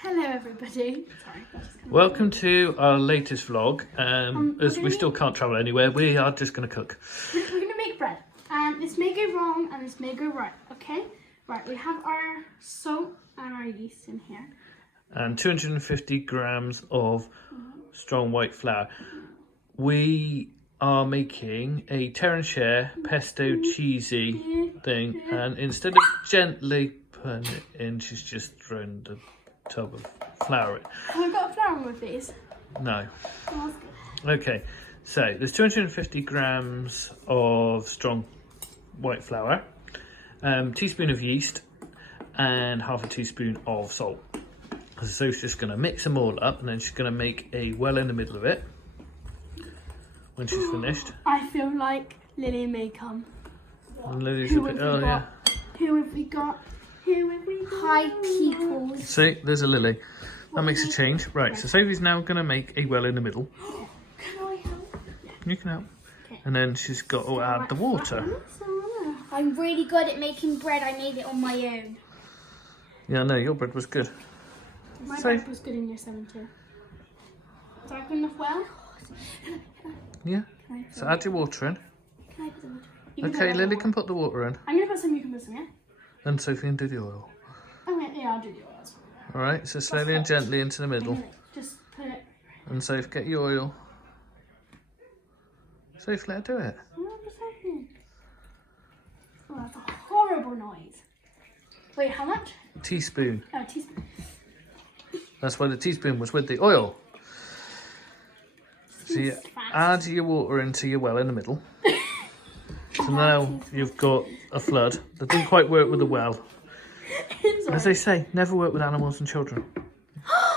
Hello everybody. Sorry. Welcome to our latest vlog. As we still can't travel anywhere, we are just going to cook. We're going to make bread. And this may go wrong and this may go right, okay? Right, we have our salt and our yeast in here. And 250 grams of strong white flour. We are making a tear and share pesto cheesy thing. And instead of gently putting it in, she's just thrown the tub of flour in. Have we got a flour with these? No. Oh, that's good. Okay, so there's 250 grams of strong white flour, teaspoon of yeast, and half a teaspoon of salt. So she's just going to mix them all up, and then she's going to make a well in the middle of it when she's finished. I feel like Lily may come. And Lily's a bit, oh yeah. Who have we got? Hi people. See, there's a Lily. That makes a change. Right, so Sophie's now going to make a well in the middle. Can I help? You can help. Okay. And then she's got to add the water. I'm really good at making bread. I made it on my own. Yeah, no, your bread was good. My bread was good in year 7 too. Is that good enough well? Yeah. So add your water in. Can I put the water in? Okay, Lily can put the water in. I'm going to put some, you can put some, yeah? And Sophie can do the oil. Okay, yeah, I'll do the oils. Alright, so slowly and gently into the middle. Just put it. And Sophie, get your oil. Sophie, let her do it. Oh, that's a horrible noise. Wait, how much? Teaspoon. Oh, teaspoon. That's why the teaspoon was with the oil. So you add your water into your well in the middle. So now you've got a flood. That didn't quite work with the well. As they say, never work with animals and children.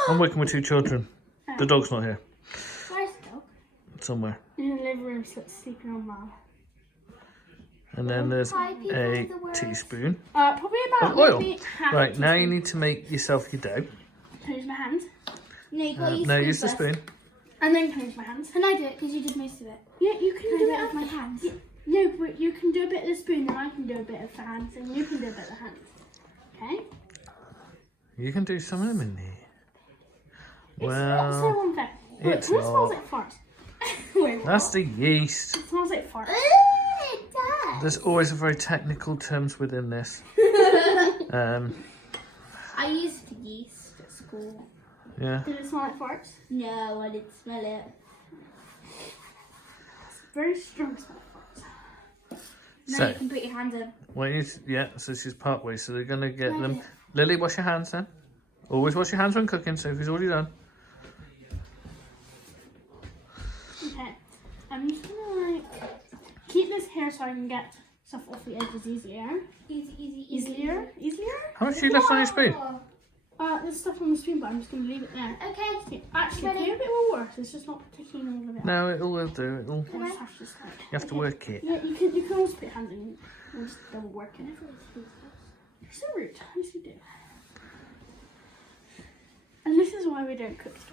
I'm working with 2 children. The dog's not here. Where's the dog? Somewhere. In the living room, sleeping on Mum. And then there's a teaspoon Probably about of oil. maybe half a Right, now you teaspoon. need to make yourself your dough. Can I use my hands? No, you gotta use No, spoon use the first. spoon. And then can I use my hands? Can I do it? Because you did most of it. Yeah, you can Can I do do it it with with my hands? No, but you can do a bit of the spoon, and I can do a bit of the hands, and you can do a bit of the hands. Okay? You can do some of them in there. It's not so Well, unfair. Wait, it's what smells not. like farts? Wait, That's the yeast. it smells like farts. It does. There's always a very technical terms within this. I used yeast at school. Yeah. Did it smell like farts? No, I didn't smell it. It's a very strong smell of farts. Now So, you can put your hands in. well, yeah, so she's part way, so they're going to get them. Lily, wash your hands then. Always wash your hands when cooking, Sophie's already done. Okay. I'm just gonna like keep this here so I can get stuff off the edges easier. Easier? How much do you left on your spoon? There's stuff on the spoon, but I'm just gonna leave it there. Okay. Actually, Ready? can you a bit more worse? It's just not taking all of it. No, it all will do. It'll, I just have to just like, you have to work it. Yeah, you can also put your hands in and just double work it. You're so rude. Yes, you do. And this is why we don't cook together.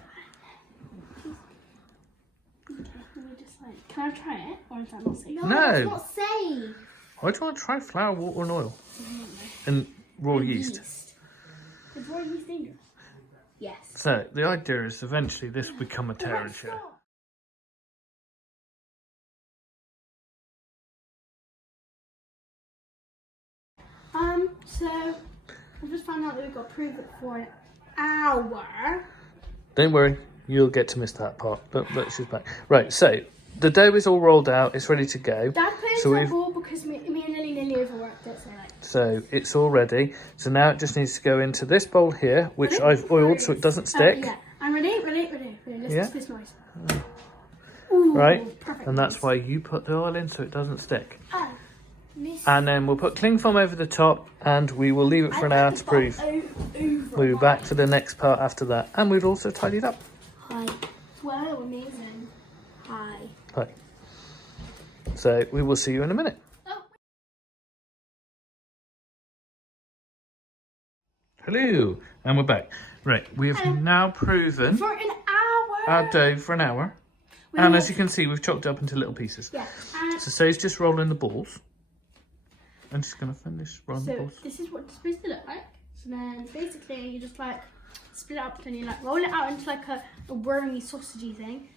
Okay, let me just like, can I try it? Or is that not safe? No, No. that's not safe. Why do you want to try flour, water and oil? And raw yeast. Is raw yeast dangerous? Yes. So, the idea is eventually this will become a tear and share. So I just found out that we've got to prove it for an hour. Don't worry, you'll get to miss that part. But she's back. Right, so the dough is all rolled out. It's ready to go. Dad put it So into a bowl because me and Lily nearly overworked it. So it's all ready. So now it just needs to go into this bowl here, which Ready? I've oiled so it doesn't stick. Yeah, I'm ready. Listen Yeah. to this noise. Ooh, Right? perfect. And that's why you put the oil in so it doesn't stick. Oh, And then we'll put cling foam over the top and we will leave it for an hour to prove. We'll be back for the next part after that. And we've also tidied up. Hi. wow, amazing. Hi. Right. So we will see you in a minute. Hello, and we're back. Right, we have now proven For an hour. our dough for an hour. And as you can see, we've chopped it up into little pieces. Yeah. So So's just rolling the balls. And she's going to finish rolling the So balls. this is what it's supposed to look like. So then basically you just like split it up and you like roll it out into like a wormy sausagey thing.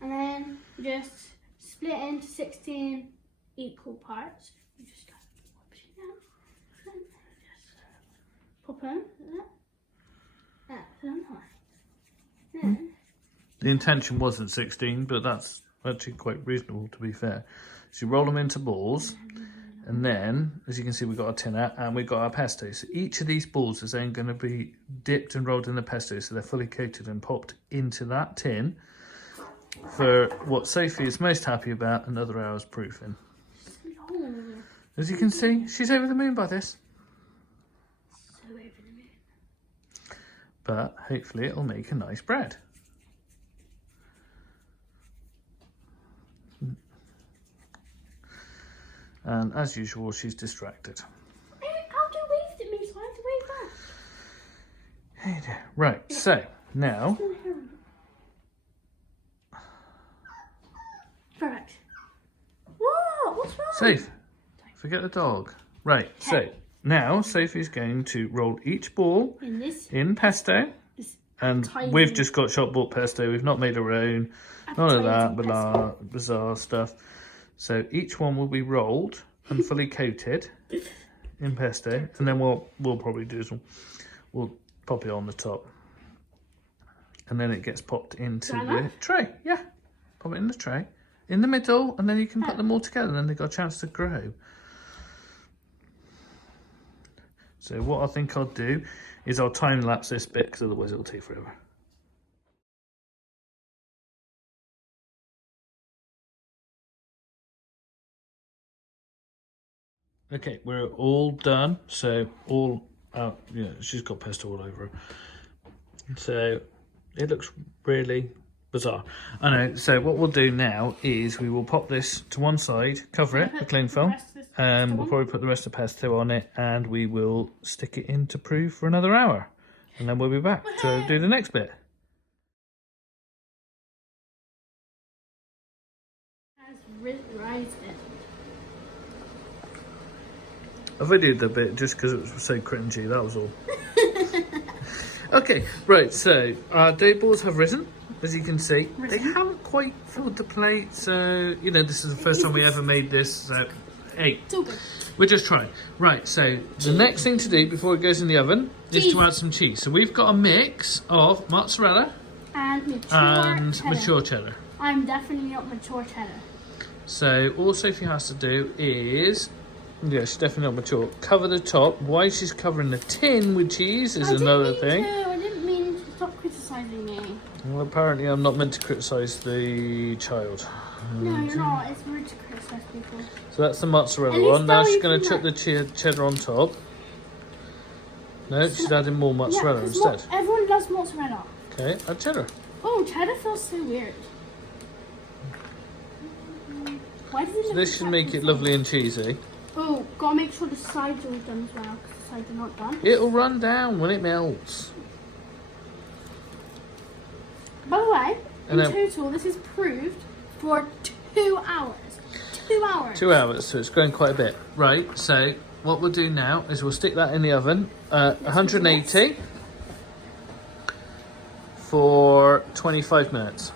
And then you just split it into 16 equal parts. You just like pop it down. Just pop them. Then The intention wasn't 16, but that's actually quite reasonable to be fair. So you roll them into balls, and then, as you can see, we've got our tinner and we've got our pesto. So each of these balls is then going to be dipped and rolled in the pesto, so they're fully coated and popped into that tin for what Sophie is most happy about, another hour's proofing. As you can see, she's over the moon by this. So over the moon. But hopefully it'll make a nice bread. And as usual, she's distracted. After waved at me, so I have to wave back. Hey there. Right, so now... Perfect. Whoa, what's wrong? Safe. Forget the dog. Right, so now Sophie's going to roll each ball in pesto. And we've just got shop bought pesto. We've not made our own. None of that bizarre stuff. So each one will be rolled and fully coated in pesto, and then we'll probably do is we'll pop it on the top, and then it gets popped into the tray. Yeah, pop it in the tray in the middle, and then you can put them all together, and then they've got a chance to grow. So what I think I'll do is I'll time lapse this bit, because otherwise it'll take forever. Okay, we're all done. So all out, she's got pesto all over her. So it looks really bizarre. I know. So what we'll do now is we will pop this to one side, cover it with cling film. We'll probably put the rest of the pesto on it, and we will stick it in to prove for another hour, and then we'll be back to do the next bit. I videoed the bit just because it was so cringy, that was all. Okay, right, so our dough balls have risen, as you can see. They haven't quite filled the plate, so, this is the first time we ever made this, so, hey, it's all good. We're just trying. Right, so the next thing to do before it goes in the oven is to add some cheese. So we've got a mix of mozzarella and mature cheddar. I'm definitely not mature cheddar. So all Sophie has to do is... Yeah, she's definitely not mature. Cover the top. Why she's covering the tin with cheese is another thing. I didn't mean to. Stop criticising me. Well, apparently I'm not meant to criticise the child. No, you're not. It's rude to criticise people. So that's the mozzarella one. Now she's going to chuck the cheddar on top. No, she's adding more mozzarella instead. Everyone loves mozzarella. Okay, add cheddar. Oh, cheddar feels so weird. Why does it So this should make it lovely and cheesy. Oh, gotta make sure the sides are all done as well, because the sides are not done. It'll run down when it melts. By the way, total, this is proved for 2 hours. 2 hours. 2 hours, so it's grown quite a bit. Right, so what we'll do now is we'll stick that in the oven at 180 for 25 minutes.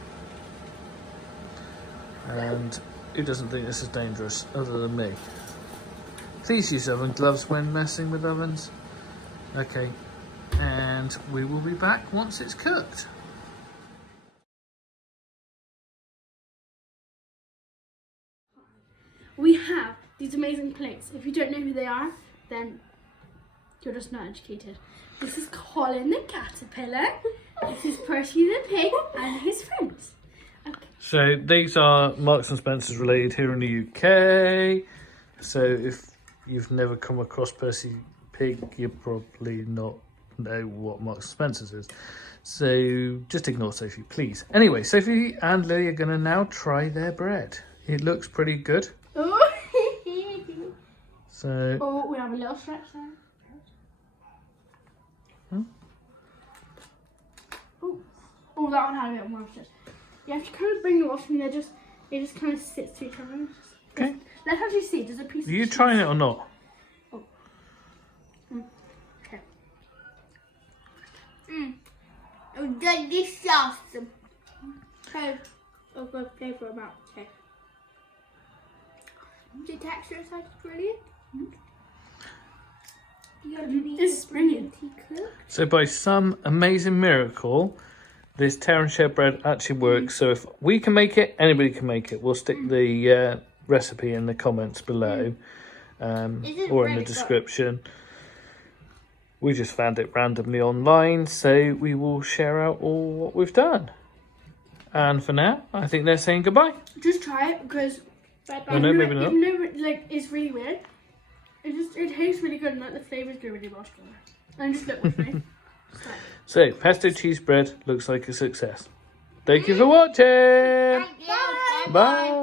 And who doesn't think this is dangerous other than me? Please use oven gloves when messing with ovens. Okay, and we will be back once it's cooked. We have these amazing plates. If you don't know who they are, then you're just not educated. This is Colin the caterpillar. This is Percy the pig and his friends. Okay. So these are Marks and Spencer's related here in the UK. So if you've never come across Percy Pig, you probably not know what Marks and Spencer's is. So just ignore Sophie, please. Anyway, Sophie and Lily are going to now try their bread. It looks pretty good. Oh, So we have a little stretch there. Oh, that one had a bit more stretch. You have to kind of bring them off, and they just kind of sit to each other. okay. Let's actually see. There's a piece. Are you trying it or not? Oh. Okay. Delicious. So, a good flavour about it. The texture is brilliant. It's brilliant. So by some amazing miracle, this tear and share bread actually works. So if we can make it, anybody can make it. We'll stick the recipe in the comments below or in the description. We just found it randomly online, so we will share out all what we've done. And for now, I think they're saying goodbye. Just try it because Oh, no, maybe not. Like, it's really weird. It tastes really good and like the flavours go really well together. And just look with me. So, pesto cheese bread looks like a success. Thank you for watching. Thank you. Bye.